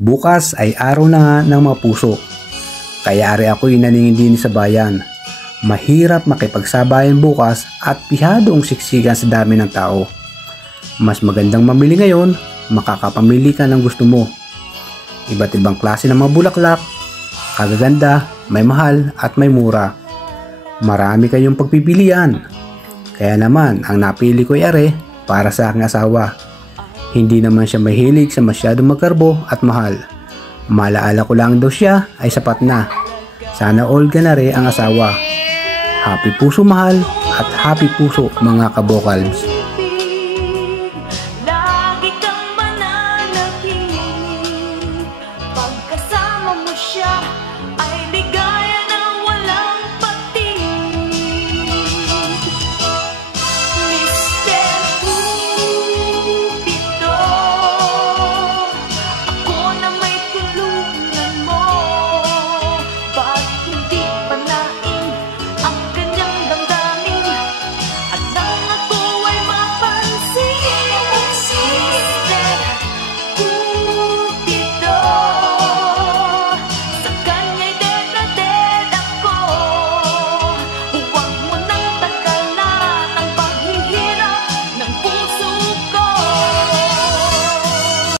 Bukas ay araw na nga ng mga puso. Kaya ari ako'y naningindini sa bayan. Mahirap makipagsabayan bukas at pihadong siksikan sa dami ng tao. Mas magandang mamili ngayon, makakapamili ka ng gusto mo. Iba't ibang klase ng mga bulaklak, kagaganda, may mahal at may mura. Marami kayong pagpipilian. Kaya naman ang napili ko ay are para sa aking asawa. Hindi naman siya mahilig sa masyadong magkarbo at mahal. Malaala ko lang daw siya ay sapat na. Sana all ganare ang asawa. Happy puso mahal at happy puso mga kabokalbs.